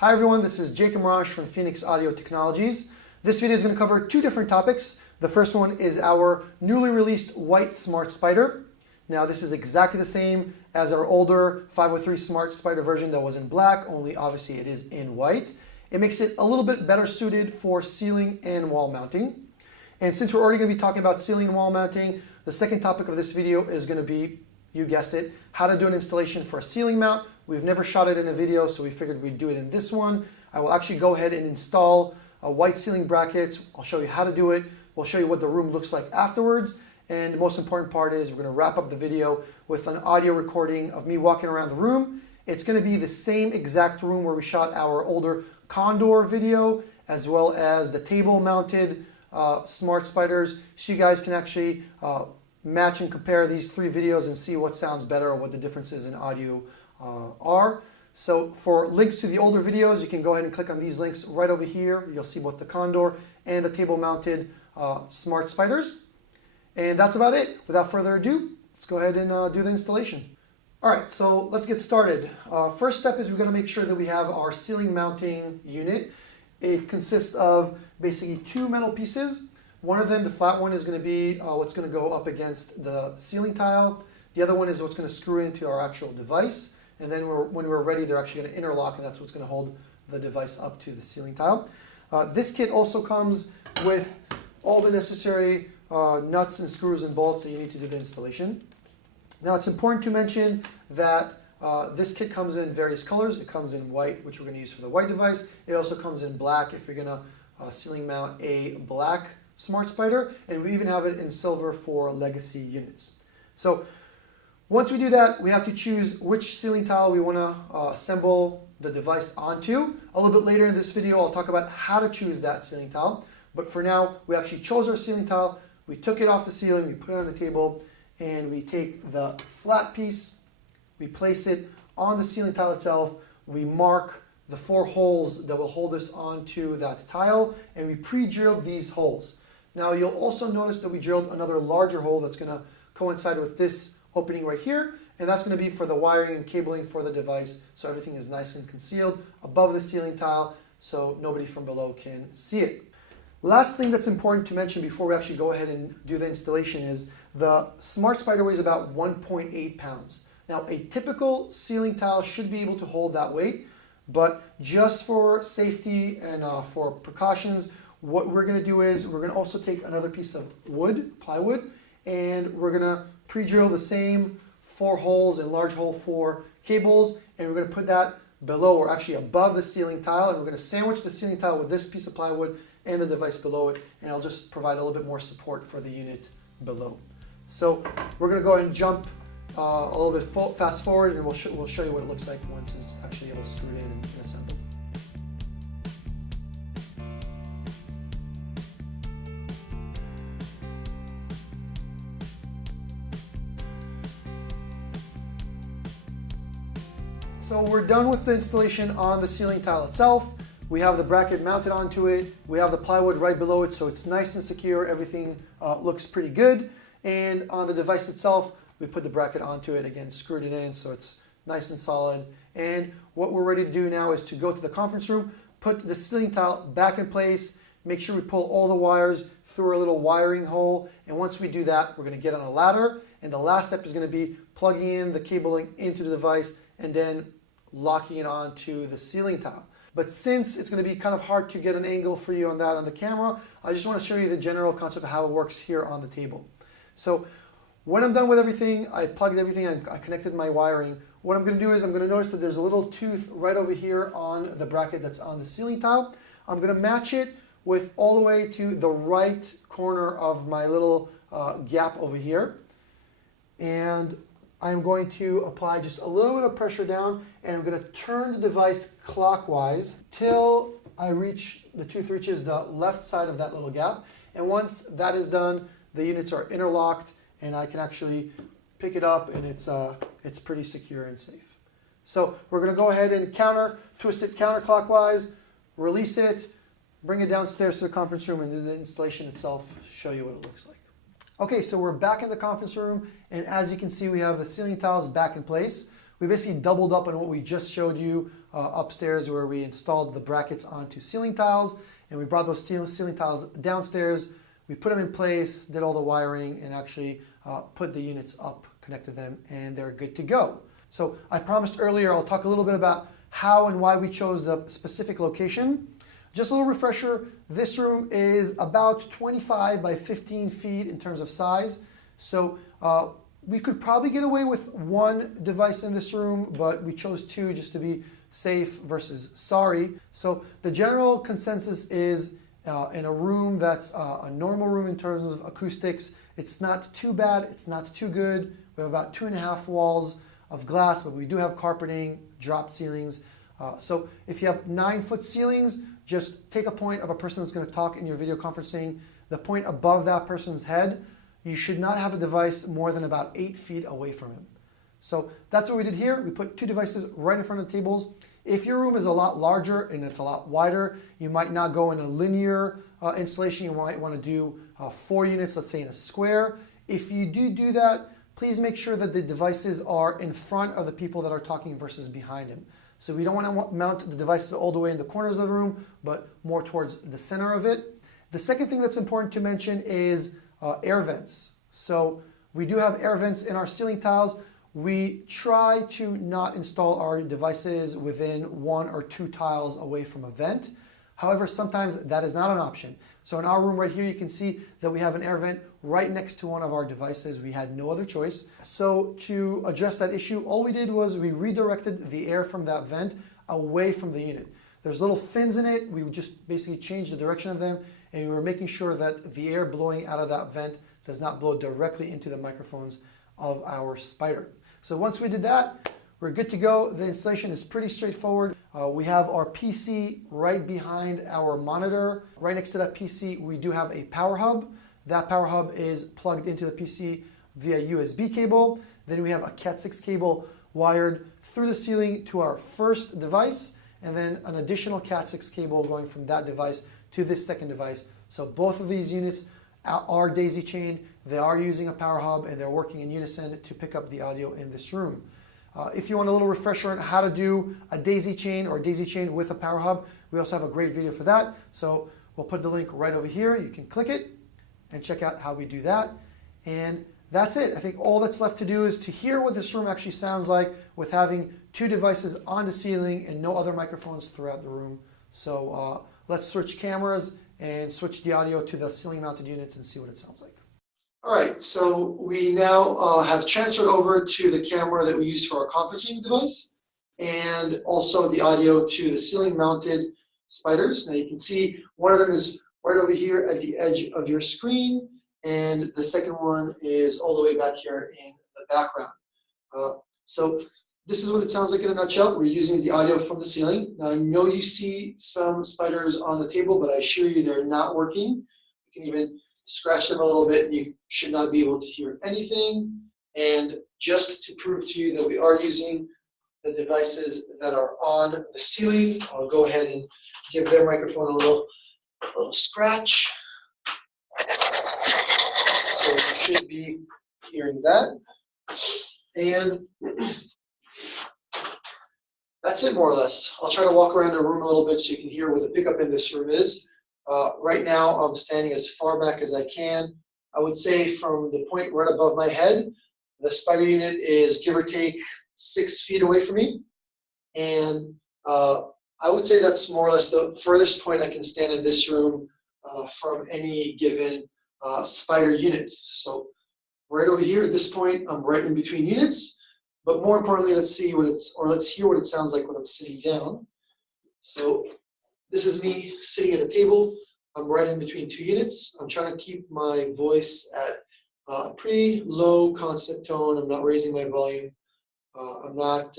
Hi everyone, this is Jacob Mirage from Phoenix Audio Technologies. This video is going to cover two different topics. The first one is our newly released white Smart Spider. Now this is exactly the same as our older 503 Smart Spider version that was in black, only obviously it is in white. It makes it a little bit better suited for ceiling and wall mounting. And since we're already going to be talking about ceiling and wall mounting, the second topic of this video is going to be, you guessed it, how to do an installation for a ceiling mount. We've never shot it in a video, so we figured we'd do it in this one. I will actually go ahead and install white ceiling brackets. I'll show you how to do it. We'll show you what the room looks like afterwards. And the most important part is we're going to wrap up the video with an audio recording of me walking around the room. It's going to be the same exact room where we shot our older Condor video, as well as the table mounted Smart Spiders, so you guys can actually match and compare these three videos and see what sounds better or what the differences in audio are. So for links to the older videos, you can go ahead and click on these links right over here. You'll see both the Condor and the table mounted Smart Spiders. And that's about it. Without further ado, let's go ahead and do the installation. All right, so let's get started. First step is we're going to make sure that we have our ceiling mounting unit. It consists of basically two metal pieces. One of them, the flat one, is going to be what's going to go up against the ceiling tile. The other one is what's going to screw into our actual device. And then when we're ready, they're actually going to interlock, and that's what's going to hold the device up to the ceiling tile. This kit also comes with all the necessary nuts and screws and bolts that you need to do the installation. Now, it's important to mention that this kit comes in various colors. It comes in white, which we're going to use for the white device. It also comes in black if you're going to ceiling mount a black Smart Spider, and we even have it in silver for legacy units. So once we do that, we have to choose which ceiling tile we want to assemble the device onto. A little bit later in this video, I'll talk about how to choose that ceiling tile. But for now, we actually chose our ceiling tile. We took it off the ceiling, we put it on the table, and we take the flat piece, we place it on the ceiling tile itself, we mark the 4 holes that will hold us onto that tile, and we pre-drilled these holes. Now you'll also notice that we drilled another larger hole that's going to coincide with this opening right here, and that's going to be for the wiring and cabling for the device, so everything is nice and concealed above the ceiling tile so nobody from below can see it. Last thing that's important to mention before we actually go ahead and do the installation is the Smart Spider weighs about 1.8 pounds. Now a typical ceiling tile should be able to hold that weight, but just for safety and for precautions, what we're going to do is we're going to also take another piece of wood, plywood, and we're going to pre-drill the same 4 holes and large hole 4 cables, and we're going to put that below, or actually above, the ceiling tile, and we're going to sandwich the ceiling tile with this piece of plywood and the device below it, and I'll just provide a little bit more support for the unit below. So we're going to go ahead and jump a little bit fast forward, and we'll show you what it looks like once it's actually all screwed in and assembled. So we're done with the installation on the ceiling tile itself. We have the bracket mounted onto it. We have the plywood right below it, so it's nice and secure. Everything looks pretty good. And on the device itself, we put the bracket onto it, again, screwed it in so it's nice and solid. And what we're ready to do now is to go to the conference room, put the ceiling tile back in place, make sure we pull all the wires through a little wiring hole. And once we do that, we're going to get on a ladder. And the last step is going to be plugging in the cabling into the device and then locking it onto the ceiling tile. But since it's going to be kind of hard to get an angle for you on that on the camera, I just want to show you the general concept of how it works here on the table. So when I'm done with everything, I plugged everything, I connected my wiring. What I'm going to do is I'm going to notice that there's a little tooth right over here on the bracket that's on the ceiling tile. I'm going to match it with all the way to the right corner of my little gap over here. And I'm going to apply just a little bit of pressure down, and I'm going to turn the device clockwise till I reach, the tooth reaches the left side of that little gap. And once that is done, the units are interlocked, and I can actually pick it up, and it's pretty secure and safe. So we're going to go ahead and twist it counterclockwise, release it, bring it downstairs to the conference room, and do the installation itself, show you what it looks like. Okay, so we're back in the conference room, and as you can see, we have the ceiling tiles back in place. We basically doubled up on what we just showed you upstairs where we installed the brackets onto ceiling tiles, and we brought those ceiling tiles downstairs. We put them in place, did all the wiring, and actually put the units up, connected them, and they're good to go. So I promised earlier I'll talk a little bit about how and why we chose the specific location. Just a little refresher, this room is about 25 by 15 feet in terms of size. So we could probably get away with one device in this room, but we chose two just to be safe versus sorry. So the general consensus is in a room that's a normal room in terms of acoustics, it's not too bad, it's not too good. We have about 2.5 walls of glass, but we do have carpeting, drop ceilings. So if you have 9-foot ceilings, just take a point of a person that's going to talk in your video conferencing, the point above that person's head. You should not have a device more than about 8 feet away from him. So that's what we did here. We put 2 devices right in front of the tables. If your room is a lot larger and it's a lot wider, you might not go in a linear installation. You might want to do 4 units, let's say in a square. If you do that, please make sure that the devices are in front of the people that are talking versus behind him. So we don't want to mount the devices all the way in the corners of the room, but more towards the center of it. The second thing that's important to mention is air vents. So we do have air vents in our ceiling tiles. We try to not install our devices within 1 or 2 tiles away from a vent. However, sometimes that is not an option. So in our room right here, you can see that we have an air vent right next to one of our devices. We had no other choice. So to address that issue, all we did was we redirected the air from that vent away from the unit. There's little fins in it. We would just basically change the direction of them, and we were making sure that the air blowing out of that vent does not blow directly into the microphones of our spider. So once we did that, we're good to go. The installation is pretty straightforward. We have our PC right behind our monitor. Right next to that PC, we do have a power hub. That power hub is plugged into the PC via USB cable. Then we have a Cat 6 cable wired through the ceiling to our first device, and then an additional Cat 6 cable going from that device to this second device. So both of these units are daisy chained. They are using a power hub, and they're working in unison to pick up the audio in this room. If you want a little refresher on how to do a daisy chain or daisy chain with a power hub, we also have a great video for that. So we'll put the link right over here. You can click it and check out how we do that. And that's it. I think all that's left to do is to hear what this room actually sounds like with having 2 devices on the ceiling and no other microphones throughout the room. So let's switch cameras and switch the audio to the ceiling mounted units and see what it sounds like. All right, so we now have transferred over to the camera that we use for our conferencing device, and also the audio to the ceiling mounted spiders. Now you can see one of them is right over here at the edge of your screen, and the second one is all the way back here in the background. So this is what it sounds like in a nutshell. We're using the audio from the ceiling. Now I know you see some spiders on the table, but I assure you they're not working. You can even scratch them a little bit and you should not be able to hear anything. And just to prove to you that we are using the devices that are on the ceiling, I'll go ahead and give their microphone a little scratch. So you should be hearing that. And that's it more or less. I'll try to walk around the room a little bit so you can hear where the pickup in this room is. Right now, I'm standing as far back as I can. I would say from the point right above my head, the spider unit is give or take 6 feet away from me. And I would say that's more or less the furthest point I can stand in this room from any given spider unit. So right over here at this point, I'm right in between units. But more importantly, let's hear what it sounds like when I'm sitting down. So this is me sitting at a table. I'm right in between 2 units. I'm trying to keep my voice at a pretty low constant tone. I'm not raising my volume. I'm not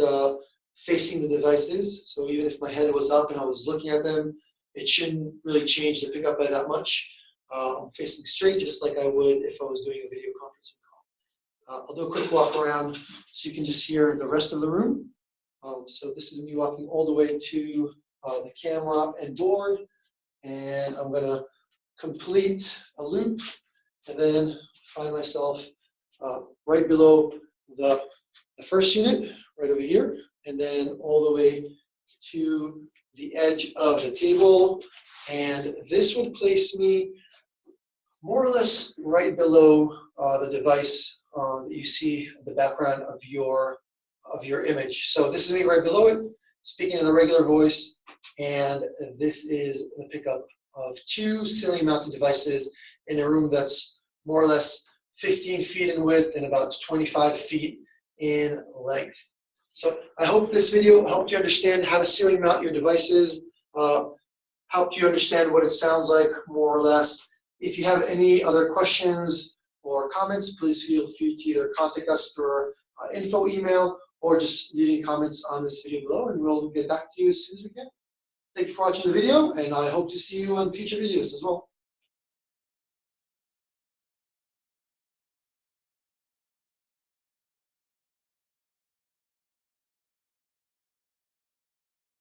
facing the devices. So even if my head was up and I was looking at them, it shouldn't really change the pickup by that much. I'm facing straight just like I would if I was doing a video conferencing call. I'll do a quick walk around so you can just hear the rest of the room. So this is me walking all the way to the camera and board, and I'm going to complete a loop and then find myself right below the first unit right over here, and then all the way to the edge of the table, and this would place me more or less right below the device that you see in the background of your image. So this is me right below it, speaking in a regular voice, and this is the pickup of two ceiling mounted devices in a room that's more or less 15 feet in width and about 25 feet in length. So I hope this video helped you understand how to ceiling mount your devices, helped you understand what it sounds like more or less. If you have any other questions or comments, please feel free to either contact us through our info email or just leaving comments on this video below, and we'll get back to you as soon as we can. Thank you for watching the video, and I hope to see you on future videos as well.